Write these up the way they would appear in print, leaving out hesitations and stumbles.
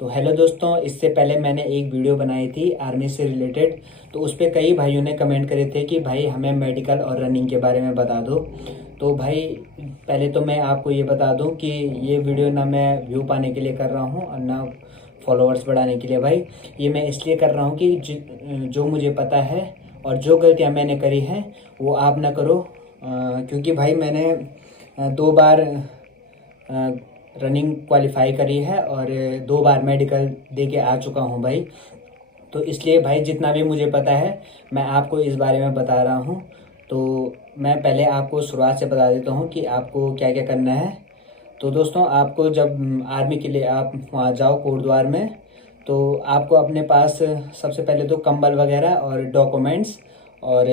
तो हेलो दोस्तों, इससे पहले मैंने एक वीडियो बनाई थी आर्मी से रिलेटेड। तो उस पर कई भाइयों ने कमेंट करे थे कि भाई हमें मेडिकल और रनिंग के बारे में बता दो। तो भाई पहले तो मैं आपको ये बता दूं कि ये वीडियो ना मैं व्यू पाने के लिए कर रहा हूँ और ना फॉलोअर्स बढ़ाने के लिए। भाई ये मैं इसलिए कर रहा हूँ कि जो मुझे पता है और जो गलतियाँ मैंने करी हैं वो आप ना करो। क्योंकि भाई मैंने 2 बार रनिंग क्वालिफाई करी है और 2 बार मेडिकल दे के आ चुका हूँ भाई। तो इसलिए भाई जितना भी मुझे पता है मैं आपको इस बारे में बता रहा हूँ। तो मैं पहले आपको शुरुआत से बता देता हूँ कि आपको क्या क्या करना है। तो दोस्तों, आपको जब आर्मी के लिए आप वहाँ जाओ कोटद्वार में, तो आपको अपने पास सबसे पहले तो कंबल वगैरह और डॉक्यूमेंट्स, और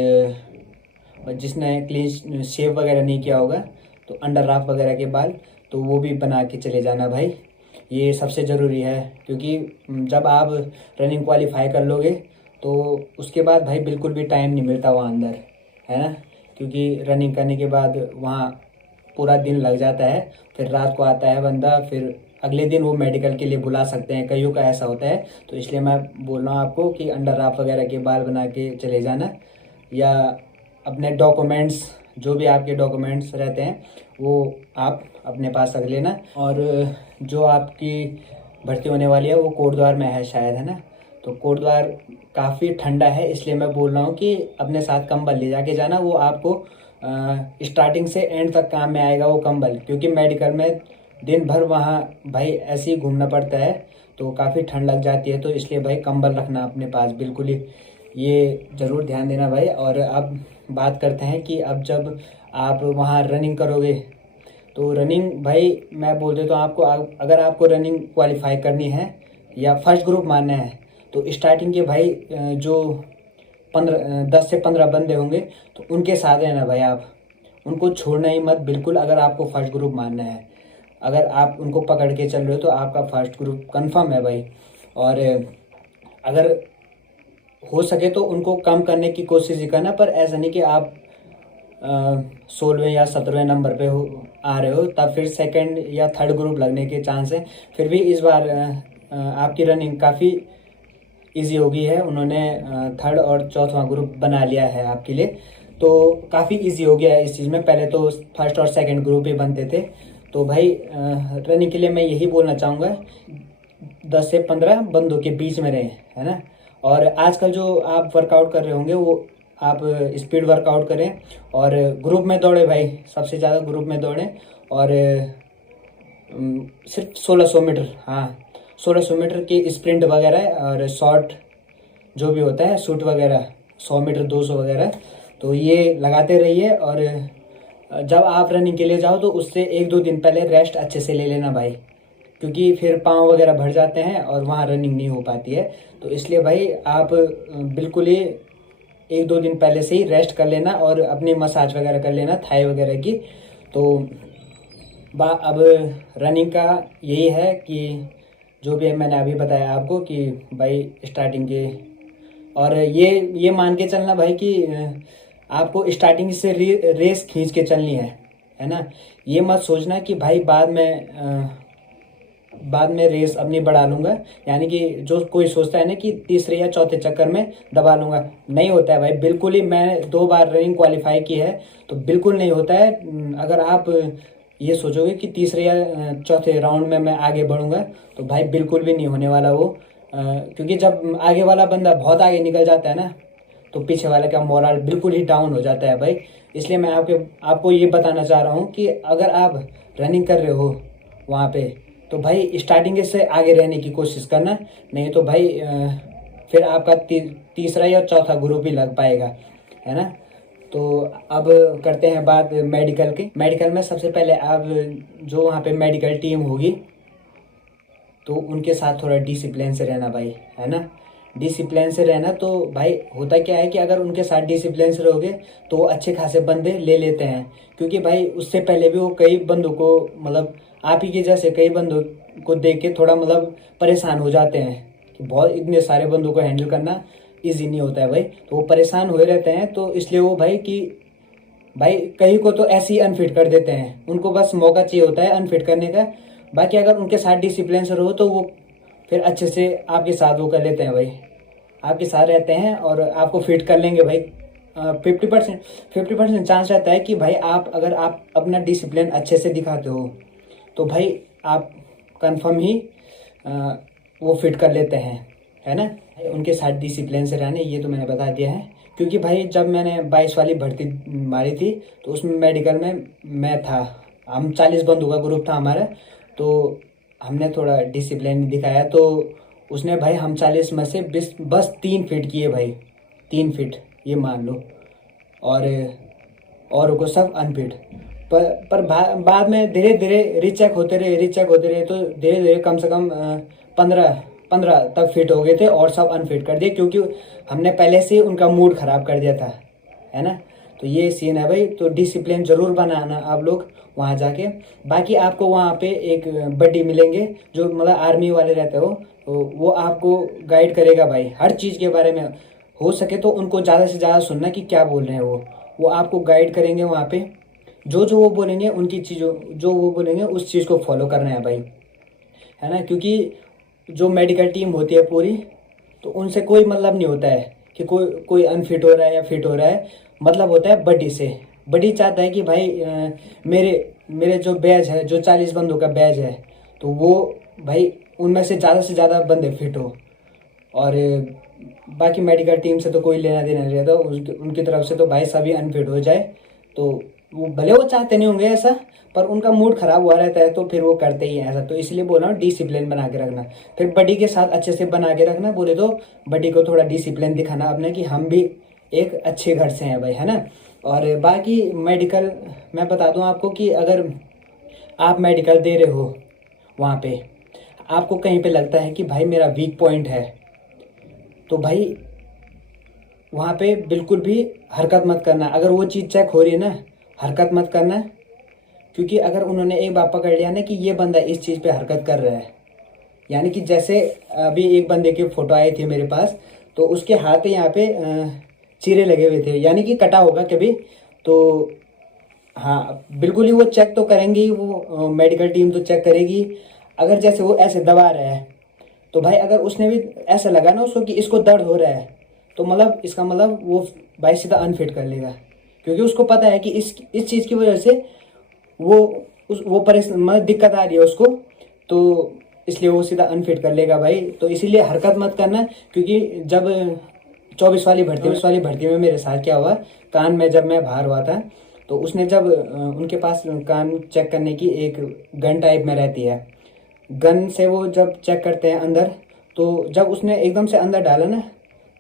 जिसने क्लीन शेव वगैरह नहीं किया होगा तो अंडर राफ वगैरह के बाल, तो वो भी बना के चले जाना भाई। ये सबसे ज़रूरी है, क्योंकि जब आप रनिंग क्वालिफाई कर लोगे तो उसके बाद भाई बिल्कुल भी टाइम नहीं मिलता वहाँ अंदर, है ना। क्योंकि रनिंग करने के बाद वहाँ पूरा दिन लग जाता है, फिर रात को आता है बंदा, फिर अगले दिन वो मेडिकल के लिए बुला सकते हैं, कईयों का ऐसा होता है। तो इसलिए मैं बोल रहा हूँ आपको कि अंडर राफ वगैरह के बाल बना के चले जाना, या अपने डॉक्यूमेंट्स, जो भी आपके डॉक्यूमेंट्स रहते हैं वो आप अपने पास रख लेना। और जो आपकी भर्ती होने वाली है वो कोटद्वार में है शायद, है ना। तो कोटद्वार काफ़ी ठंडा है, इसलिए मैं बोल रहा हूँ कि अपने साथ कंबल ले जाके जाना। वो आपको स्टार्टिंग से एंड तक काम में आएगा वो कंबल, क्योंकि मेडिकल में दिन भर वहाँ भाई ऐसे ही घूमना पड़ता है, तो काफ़ी ठंड लग जाती है। तो इसलिए भाई कंबल रखना अपने पास बिल्कुल ही, ये ज़रूर ध्यान देना भाई। और अब बात करते हैं कि अब जब आप वहाँ रनिंग करोगे, तो रनिंग भाई मैं बोल देता हूँ आपको, अगर आपको रनिंग क्वालिफाई करनी है या फर्स्ट ग्रुप मारना है, तो स्टार्टिंग के भाई जो 10 से 15 बंदे होंगे तो उनके साथ रहना भाई। आप उनको छोड़ना ही मत बिल्कुल, अगर आपको फर्स्ट ग्रुप मारना है। अगर आप उनको पकड़ के चल रहे हो तो आपका फर्स्ट ग्रुप कंफर्म है भाई। और अगर हो सके तो उनको कम करने की कोशिश ही करना, पर ऐसा नहीं कि आप 16वें या 17वें नंबर पे हो आ रहे हो, तब फिर सेकंड या थर्ड ग्रुप लगने के चांस है। फिर भी इस बार आपकी रनिंग काफ़ी इजी हो गई है, उन्होंने थर्ड और चौथा ग्रुप बना लिया है आपके लिए, तो काफ़ी इजी हो गया है इस चीज़ में। पहले तो फर्स्ट और सेकंड ग्रुप ही बनते थे। तो भाई रनिंग के लिए मैं यही बोलना चाहूँगा, 10 से 15 बंदों के बीच में रहें, है ना। और आजकल जो आप वर्कआउट कर रहे होंगे वो आप स्पीड वर्कआउट करें और ग्रुप में दौड़े भाई, सबसे ज़्यादा ग्रुप में दौड़ें। और सिर्फ 1600 मीटर, हाँ 1600 मीटर की स्प्रिंट वगैरह और शॉर्ट जो भी होता है शूट वगैरह, 100 मीटर 200 वगैरह, तो ये लगाते रहिए। और जब आप रनिंग के लिए जाओ तो उससे 1-2 दिन पहले रेस्ट अच्छे से ले लेना भाई, क्योंकि फिर पाँव वगैरह भर जाते हैं और वहाँ रनिंग नहीं हो पाती है। तो इसलिए भाई आप बिल्कुल ही 1-2 दिन पहले से ही रेस्ट कर लेना और अपनी मसाज वगैरह कर लेना थाई वगैरह की। तो अब रनिंग का यही है कि जो भी मैंने अभी बताया आपको कि भाई स्टार्टिंग के, और ये मान के चलना भाई कि आपको स्टार्टिंग से रेस खींच के चलनी है ना। ये मत सोचना कि भाई बाद में रेस अपनी बढ़ा लूँगा, यानी कि जो कोई सोचता है ना कि तीसरे या चौथे चक्कर में दबा लूँगा, नहीं होता है भाई बिल्कुल ही। मैंने 2 बार रनिंग क्वालिफाई की है, तो बिल्कुल नहीं होता है। अगर आप ये सोचोगे कि तीसरे या चौथे राउंड में मैं आगे बढ़ूँगा, तो भाई बिल्कुल भी नहीं होने वाला वो। क्योंकि जब आगे वाला बंदा बहुत आगे निकल जाता है ना, तो पीछे वाले का मोरल बिल्कुल ही डाउन हो जाता है भाई। इसलिए मैं आपको ये बताना चाह रहा हूँ कि अगर आप रनिंग कर रहे हो वहाँ पे, तो भाई स्टार्टिंग से आगे रहने की कोशिश करना, नहीं तो भाई फिर आपका तीसरा या चौथा ग्रुप ही लग पाएगा, है ना। तो अब करते हैं बात मेडिकल की। मेडिकल में सबसे पहले आप जो वहाँ पे मेडिकल टीम होगी तो उनके साथ थोड़ा डिसिप्लिन से रहना भाई, है ना। डिसिप्लिन से रहना, तो भाई होता क्या है कि अगर उनके साथ डिसिप्लिन से रहोगे तो वो अच्छे खासे बंदे ले लेते हैं। क्योंकि भाई उससे पहले भी वो कई बंदों को, मतलब आप ही के जैसे कई बंदों को देख के थोड़ा मतलब परेशान हो जाते हैं कि बहुत इतने सारे बंदों को हैंडल करना ईजी नहीं होता है भाई। तो वो परेशान हुए रहते हैं, तो इसलिए वो भाई कि भाई कहीं को तो ऐसे ही अनफिट कर देते हैं, उनको बस मौका चाहिए होता है अनफिट करने का। बाकी अगर उनके साथ डिसिप्लिन से रहो तो वो फिर अच्छे से आपके साथ वो कर लेते हैं भाई, आपके साथ रहते हैं और आपको फिट कर लेंगे भाई। 50% चांस रहता है कि भाई अगर आप अपना डिसिप्लिन अच्छे से दिखाते हो तो भाई आप कंफर्म ही अ, वो फिट कर लेते हैं, है ना। उनके साथ डिसिप्लिन से रहने, ये तो मैंने बता दिया है। क्योंकि भाई जब मैंने 22 वाली भर्ती मारी थी तो उसमें मेडिकल में मैं था, हम 40 बंदों का ग्रुप था हमारा, तो हमने थोड़ा डिसिप्लिन दिखाया तो उसने भाई हम 40 में से बस 3 फिट किए भाई, 3 फिट, ये मान लो। और को सब अनफिट। पर बाद में धीरे धीरे रीचेक होते रहे तो धीरे धीरे कम से कम 15 तक फिट हो गए थे और सब अनफिट कर दिए, क्योंकि हमने पहले से ही उनका मूड ख़राब कर दिया था, है ना। तो ये सीन है भाई। तो डिसिप्लिन ज़रूर बनाना आप लोग वहाँ जाके। बाकी आपको वहाँ पे एक बड्डी मिलेंगे जो मतलब आर्मी वाले रहते हो, तो वो आपको गाइड करेगा भाई हर चीज़ के बारे में। हो सके तो उनको ज़्यादा से ज़्यादा सुनना कि क्या बोल रहे हैं वो आपको गाइड करेंगे वहाँ पे। जो जो वो बोलेंगे उनकी चीज़ों जो वो बोलेंगे उस चीज़ को फॉलो करना है भाई, है ना। क्योंकि जो मेडिकल टीम होती है पूरी, तो उनसे कोई मतलब नहीं होता है कि कोई अनफिट हो रहा है या फिट हो रहा है। मतलब होता है बडी से। बडी चाहता है कि भाई मेरे मेरे जो बैच है, जो 40 बंदों का बैच है, तो वो भाई उनमें से ज़्यादा बंदे फिट हो। और बाकी मेडिकल टीम से तो कोई लेना देना नहीं रहता, उनकी तरफ से तो भाई सभी अनफिट हो जाए। तो वो भले वो चाहते नहीं होंगे ऐसा, पर उनका मूड खराब हुआ रहता है तो फिर वो करते ही हैं ऐसा। तो इसलिए बोल रहा हूँ डिसिप्लिन बना के रखना। फिर बडी के साथ अच्छे से बना के रखना, बोले तो बडी को थोड़ा डिसिप्लिन दिखाना अपने कि हम भी एक अच्छे घर से हैं भाई, है ना। और बाकी मेडिकल मैं बता दूँ आपको कि अगर आप मेडिकल दे रहे हो वहाँ पे, आपको कहीं पे लगता है कि भाई मेरा वीक पॉइंट है, तो भाई वहाँ पे बिल्कुल भी हरकत मत करना। अगर वो चीज़ चेक हो रही है ना, हरकत मत करना। क्योंकि अगर उन्होंने एक बार पकड़ लिया ना कि ये बंदा इस चीज़ पे हरकत कर रहा है, यानी कि जैसे अभी एक बंदे की फ़ोटो आई थी मेरे पास, तो उसके हाथ पे यहाँ पे चीरे लगे हुए थे, यानी कि कटा होगा कभी। तो हाँ, बिल्कुल ही वो चेक तो करेंगे ही, वो मेडिकल टीम तो चेक करेगी। अगर जैसे वो ऐसे दबा रहा है, तो भाई अगर उसने भी ऐसा लगा ना उसको कि इसको दर्द हो रहा है, तो मतलब इसका मतलब वो भाई सीधा अनफिट कर लेगा। क्योंकि उसको पता है कि इस चीज़ की वजह से वो वो परेशान मतलब दिक्कत आ रही है उसको, तो इसलिए वो सीधा अनफिट कर लेगा भाई। तो इसीलिए हरकत मत करना। क्योंकि जब 24 वाली भर्ती में मेरे साथ क्या हुआ, कान में जब मैं बाहर हुआ था, तो उसने जब उनके पास कान चेक करने की एक गन टाइप में रहती है, गन से वो जब चेक करते हैं अंदर, तो जब उसने एकदम से अंदर डाला ना,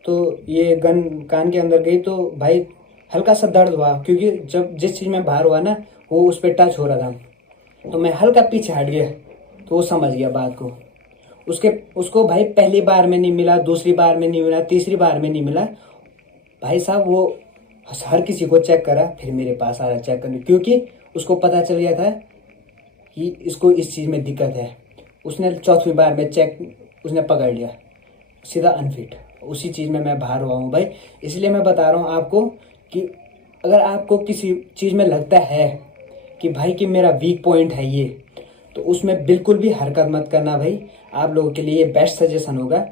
तो ये गन कान के अंदर गई, तो भाई हल्का सा दर्द हुआ। क्योंकि जब जिस चीज़ में बाहर हुआ ना, वो उस पर टच हो रहा था, तो मैं हल्का पीछे हट गया, तो वो समझ गया बात को। उसको भाई पहली बार में नहीं मिला, दूसरी बार में नहीं मिला, तीसरी बार में नहीं मिला। भाई साहब वो हर किसी को चेक करा, फिर मेरे पास आ रहा चेक करने, क्योंकि उसको पता चल गया था कि इसको इस चीज़ में दिक्कत है। उसने चौथी बार में चेक उसने पकड़ लिया, सीधा अनफिट। उसी चीज़ में मैं बाहर हुआ हूँ भाई। इसलिए मैं बता रहा हूँ आपको कि अगर आपको किसी चीज़ में लगता है कि भाई कि मेरा वीक पॉइंट है ये, तो उसमें बिल्कुल भी हरकत मत करना भाई। आप लोगों के लिए ये बेस्ट सजेशन होगा।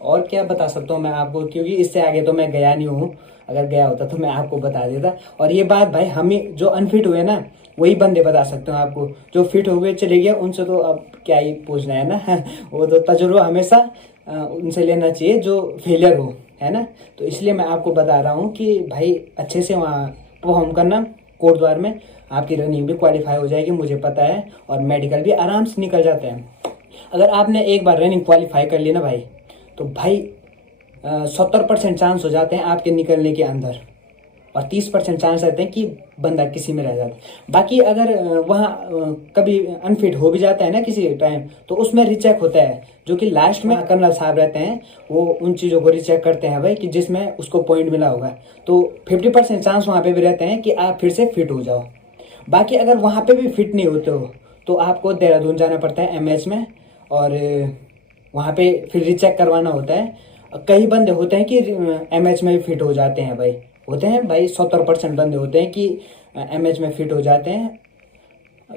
और क्या बता सकता हूँ मैं आपको, क्योंकि इससे आगे तो मैं गया नहीं हूँ। अगर गया होता तो मैं आपको बता देता। और ये बात भाई हम ही जो अनफिट हुए ना, वही बंदे बता सकते हो आपको। जो फिट हो गए चले गए, उनसे तो अब क्या ही पूछना है ना वो तो तजुर्बा हमेशा उनसे लेना चाहिए जो फेलियर हो, है ना। तो इसलिए मैं आपको बता रहा हूँ कि भाई अच्छे से वहाँ परफॉर्म करना। कोटद्वार में आपकी रनिंग भी क्वालिफाई हो जाएगी, मुझे पता है। और मेडिकल भी आराम से निकल जाते हैं। अगर आपने एक बार रनिंग क्वालिफाई कर ली ना भाई, तो भाई 70% चांस हो जाते हैं आपके निकलने के अंदर, और 30% चांस रहते हैं कि बंदा किसी में रह जाता है। बाकी अगर वहाँ कभी अनफिट हो भी जाता है ना किसी टाइम, तो उसमें रिचेक होता है, जो कि लास्ट में कर्नल साहब रहते हैं, वो उन चीज़ों को रिचेक करते हैं भाई कि जिसमें उसको पॉइंट मिला होगा। तो 50% चांस वहाँ पे भी रहते हैं कि आप फिर से फिट हो जाओ। बाकी अगर वहाँ पे भी फिट नहीं होते हो, तो आपको देहरादून जाना पड़ता है एमएच में, और वहाँ पे फिर रिचेक करवाना होता है। कई बंदे होते हैं कि एमएच में भी फिट हो जाते हैं भाई, होते हैं भाई 70% बंदे होते हैं कि एमएच में फिट हो जाते हैं।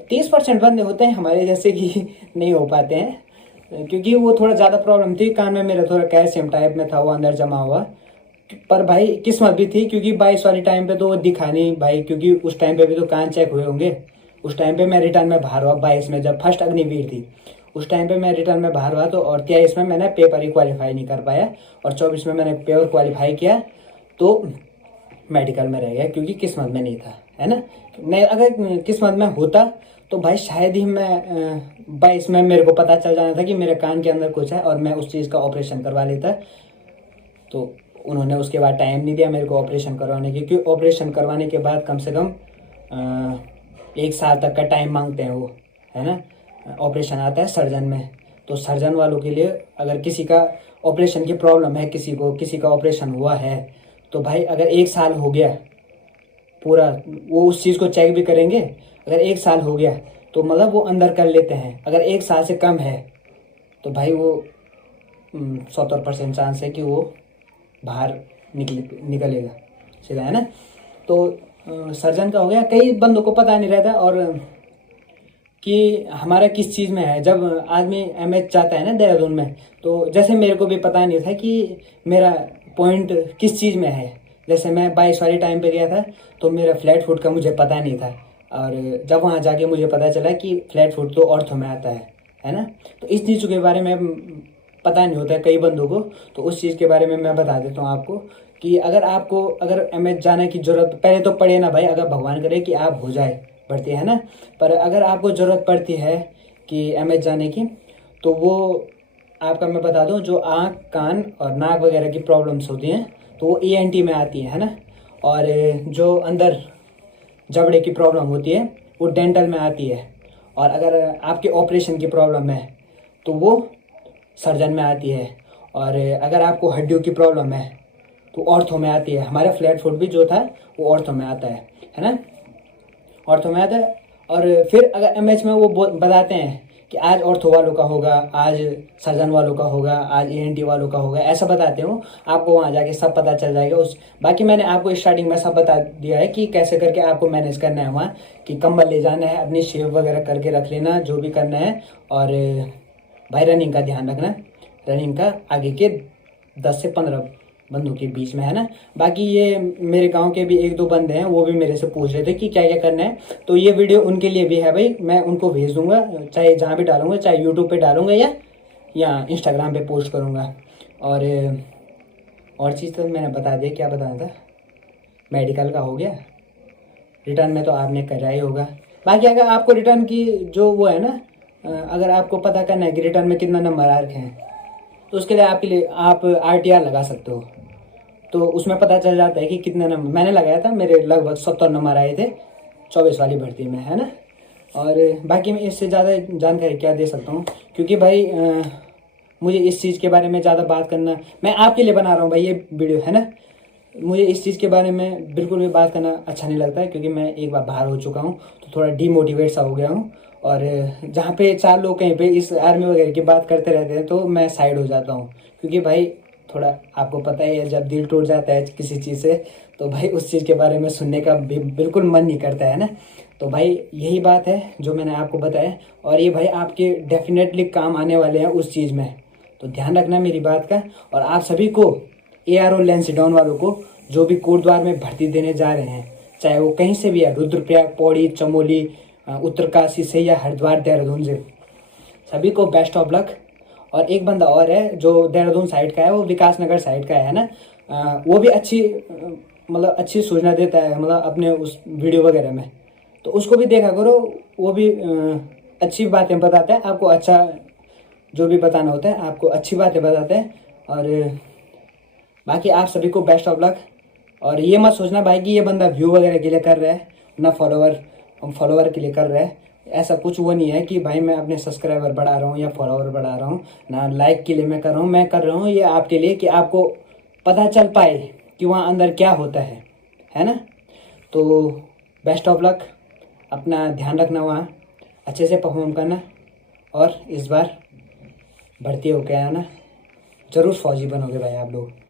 30% बंदे होते हैं हमारे जैसे कि नहीं हो पाते हैं। क्योंकि वो थोड़ा ज़्यादा प्रॉब्लम थी कान में मेरा, थोड़ा कैल्शियम टाइप में था वो अंदर जमा हुआ। पर भाई किस्मत भी थी, क्योंकि 22 वाली टाइम पे तो वो दिखा नहीं भाई, क्योंकि उस टाइम पे भी तो कान चेक हुए होंगे। उस टाइम पे मैं रिटर्न में बाहर हुआ 22 में, जब फर्स्ट अग्निवीर थी उस टाइम पे मैं रिटर्न में बाहर हुआ। तो और 23 में मैंने पेपर ही क्वालिफाई नहीं कर पाया, और 24 में मैंने पेपर क्वालिफाई किया तो मेडिकल में रह गया, क्योंकि किस्मत में नहीं था, है ना। नहीं, अगर किस्मत में होता तो भाई शायद ही मैं 22 में मेरे को पता चल जाना था कि मेरे कान के अंदर कुछ है और मैं उस चीज़ का ऑपरेशन करवा लेता। तो उन्होंने उसके बाद टाइम नहीं दिया मेरे को ऑपरेशन करवाने की, क्योंकि ऑपरेशन करवाने के बाद कम से कम 1 साल तक का टाइम मांगते हैं वो, है ना। ऑपरेशन आता है सर्जन में, तो सर्जन वालों के लिए अगर किसी का ऑपरेशन की प्रॉब्लम है, किसी का ऑपरेशन हुआ है, तो भाई अगर 1 साल हो गया पूरा, वो उस चीज़ को चेक भी करेंगे। अगर 1 साल हो गया तो मतलब वो अंदर कर लेते हैं। अगर 1 साल से कम है तो भाई वो 70% चांस है कि वो बाहर निकलेगा, सीधा, है ना। तो सर्जन का हो गया। कई बंदों को पता नहीं रहता और कि हमारा किस चीज़ में है। जब आदमी एमएच चाहता है ना देहरादून में, तो जैसे मेरे को भी पता नहीं था कि मेरा पॉइंट किस चीज़ में है। जैसे मैं 22 वाली टाइम पे गया था तो मेरा फ्लैट फुट का मुझे पता नहीं था, और जब वहाँ जाके मुझे पता चला कि फ्लैट फुट तो ऑर्थो में आता है ना। तो इस चीज़ के बारे में पता नहीं होता है कई बंदों को, तो उस चीज़ के बारे में मैं बता देता हूँ आपको कि अगर एमएच जाने की ज़रूरत पहले तो पड़े ना भाई, अगर भगवान करे कि आप हो जाए बढ़ती है ना, पर अगर आपको ज़रूरत पड़ती है कि एमएच जाने की, तो वो आपका मैं बता दूं, जो आँख कान और नाक वगैरह की प्रॉब्लम्स होती हैं तो वो ईएनटी में आती है ना। और जो अंदर जबड़े की प्रॉब्लम होती है वो डेंटल में आती है। और अगर आपके ऑपरेशन की प्रॉब्लम है तो वो सर्जन में आती है। और अगर आपको हड्डियों की प्रॉब्लम है तो ऑर्थो में आती है। हमारा फ्लैट फुट भी जो था वो ऑर्थो में आता है ना, ऑर्थो में आता है। और फिर अगर एमएच में वो बताते हैं कि आज ऑर्थो वालों का होगा, आज सर्जन वालों का होगा, आज ईएनटी वालों का होगा, ऐसा बताते हो। आपको वहाँ जाके सब पता चल जाएगा। बाकी मैंने आपको स्टार्टिंग में सब बता दिया है कि कैसे करके आपको मैनेज करना है वहाँ, कि कंबल ले जाना है, अपनी शेव वगैरह करके रख लेना, जो भी करना है। और भाई रनिंग का ध्यान रखना, रनिंग का आगे के 10 से 15 बंदों के बीच में, है ना। बाकी ये मेरे गांव के भी 1-2 बंदे हैं, वो भी मेरे से पूछ रहे थे कि क्या क्या करना है, तो ये वीडियो उनके लिए भी है भाई। मैं उनको भेज दूंगा, चाहे जहाँ भी डालूंगा, चाहे यूट्यूब पे डालूंगा या इंस्टाग्राम पे पोस्ट करूँगा। और चीज़ तो मैंने बता दिया, क्या बताना था। मेडिकल का हो गया, रिटर्न में तो आपने करा ही होगा। बाकी अगर आपको रिटर्न की जो वो है ना, अगर आपको पता करना है कि रिटर्न में कितना नंबर आ रखे हैं, तो उसके लिए आप आरटीआर लगा सकते हो। तो उसमें पता चल जाता है कि कितने नंबर मैंने लगाया था। मेरे लगभग 70 नंबर आए थे 24 वाली भर्ती में, है ना। और बाकी मैं इससे ज़्यादा जानकारी क्या दे सकता हूँ, क्योंकि भाई मुझे इस चीज़ के बारे में ज़्यादा बात करना, मैं आपके लिए बना रहा हूँ भाई ये वीडियो, है ना। मुझे इस चीज़ के बारे में बिल्कुल भी बात करना अच्छा नहीं लगता है, क्योंकि मैं एक बार बाहर हो चुका हूँ तो थोड़ा डीमोटिवेट सा हो गया हूँ। और जहाँ पे 4 लोग कहीं पे इस आर्मी वगैरह की बात करते रहते हैं तो मैं साइड हो जाता हूँ, क्योंकि भाई थोड़ा आपको पता ही है, जब दिल टूट जाता है किसी चीज़ से तो भाई उस चीज़ के बारे में सुनने का बिल्कुल मन नहीं करता है ना। तो भाई यही बात है जो मैंने आपको बताया, और ये भाई आपके डेफिनेटली काम आने वाले हैं उस चीज़ में, तो ध्यान रखना मेरी बात का। और आप सभी को, ARO लैंसडाउन वालों को, जो भी कोटद्वार में भर्ती देने जा रहे हैं, चाहे वो कहीं से भी है, रुद्रप्रयाग, पौड़ी, चमोली, उत्तरकाशी से या हरिद्वार, देहरादून से, सभी को बेस्ट ऑफ लक। और एक बंदा और है जो देहरादून साइड का है, वो विकास नगर साइड का है ना। वो भी मतलब अच्छी सूचना देता है, मतलब अपने उस वीडियो वगैरह में, तो उसको भी देखा करो। वो भी अच्छी बातें बताता है आपको, अच्छा जो भी बताना होता है आपको अच्छी बातें बताते हैं। और बाकी आप सभी को बेस्ट ऑफ लक। और ये मत सोचना भाई कि ये बंदा व्यू वगैरह के लिए कर रहा है, ना फॉलोवर के लिए कर रहा है। ऐसा कुछ वो नहीं है कि भाई मैं अपने सब्सक्राइबर बढ़ा रहा हूँ या फॉलोवर बढ़ा रहा हूँ, ना लाइक के लिए मैं कर रहा हूँ। मैं कर रहा हूँ ये आपके लिए, कि आपको पता चल पाए कि वहाँ अंदर क्या होता है ना। तो बेस्ट ऑफ लक, अपना ध्यान रखना, वहाँ अच्छे से परफॉर्म करना, और इस बार भर्ती होके आना, ज़रूर फौजी बनोगे भाई आप लोग।